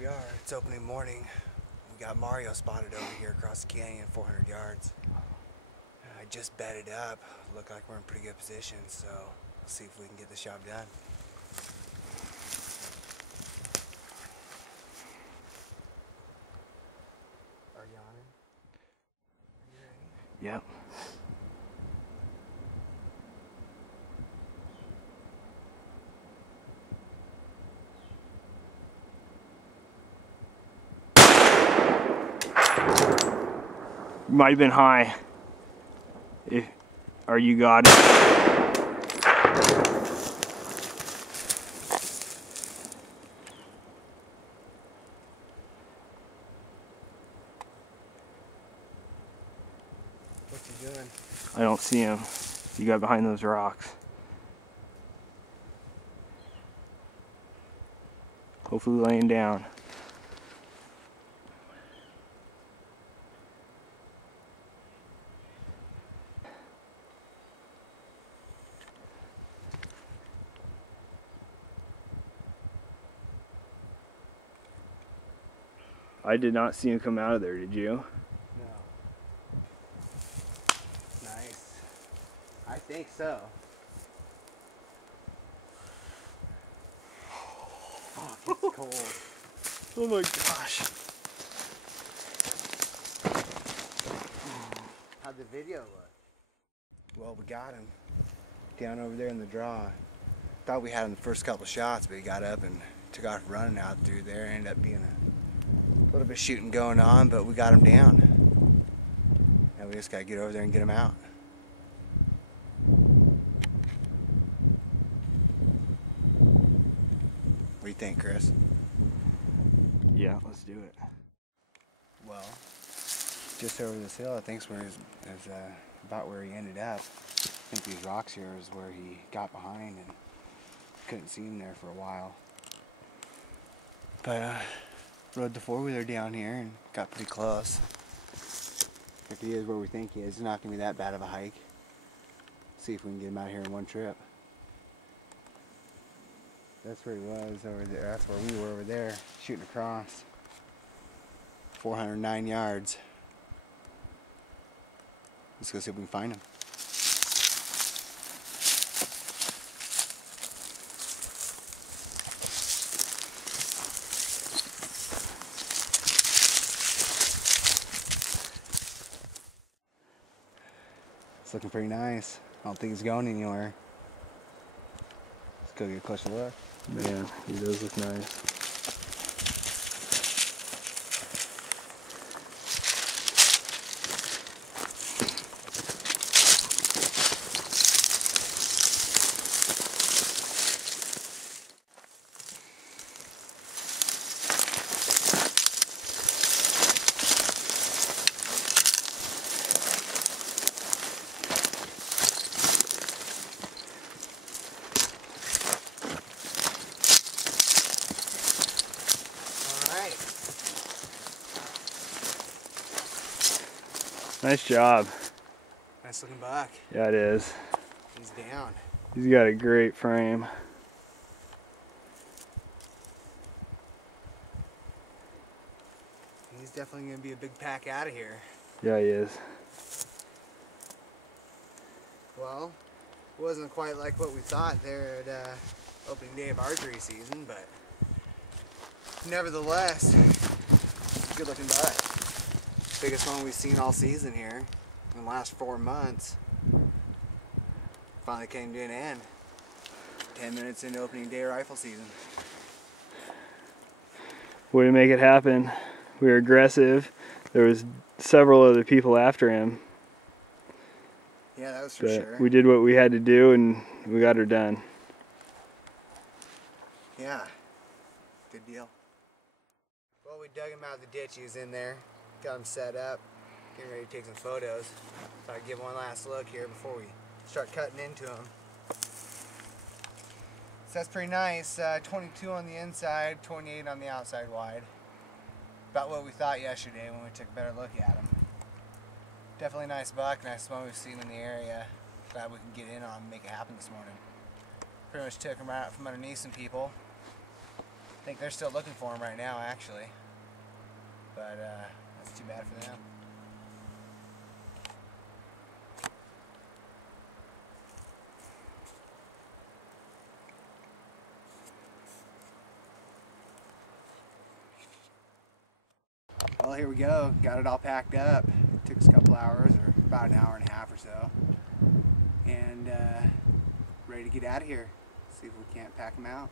we are. It's opening morning. We got Mario spotted over here across the canyon, 400 yards. I just bedded up. Look like we're in pretty good position, so we'll see if we can get the job done. Are you on it? Are you ready? Yep. Might have been high. Are you got it? What's he doing? I don't see him. You got behind those rocks. Hopefully laying down. I did not see him come out of there, did you? No. Nice. I think so. Oh, it's cold. Oh my gosh. How'd the video look? Well, we got him down over there in the draw. Thought we had him the first couple shots, but he got up and took off running out through there. Ended up being a little bit of shooting going on, but we got him down. Now we just gotta get over there and get him out. What do you think, Chris? Yeah, let's do it. Well, just over this hill, I think is about where he ended up. I think these rocks here is where he got behind and couldn't see him there for a while. But rode the four-wheeler down here and got pretty close. If he is where we think he is, it's not gonna be that bad of a hike. See if we can get him out here in one trip. That's where he was over there. That's where we were over there, shooting across. 409 yards. Let's go see if we can find him. It's looking pretty nice. I don't think he's going anywhere. Let's go get a closer look. Man, he does look nice. Nice job. Nice looking buck. Yeah, it is. He's down. He's got a great frame. He's definitely going to be a big pack out of here. Yeah, he is. Well, it wasn't quite like what we thought there at opening day of archery season, but nevertheless, it's a good looking buck. Biggest one we've seen all season here in the last 4 months. Finally came to an end. 10 minutes into opening day rifle season. Way to make it happen. We were aggressive. There was several other people after him. Yeah, that was for But sure. we did what we had to do and we got her done. Yeah, good deal. Well, we dug him out of the ditch. He was in there. Got him set up. Getting ready to take some photos. Thought I'd give one last look here before we start cutting into him. So that's pretty nice. 22 on the inside, 28 on the outside wide. About what we thought yesterday when we took a better look at him. Definitely a nice buck, nice one we've seen in the area. Glad we can get in on and make it happen this morning. Pretty much took him right out from underneath some people. I think they're still looking for him right now, actually. But that's too bad for them. Well, here we go. Got it all packed up. Took us a couple hours, or about an hour and a half or so. And ready to get out of here. See if we can't pack them out.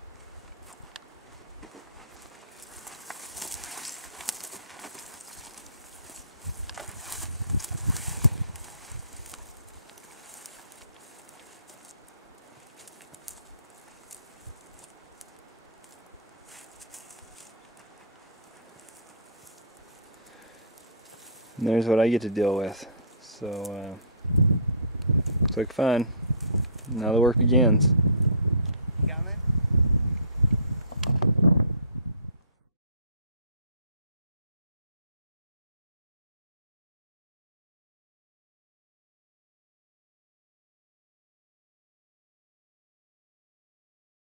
And there's what I get to deal with. So, looks like fun. Now the work begins.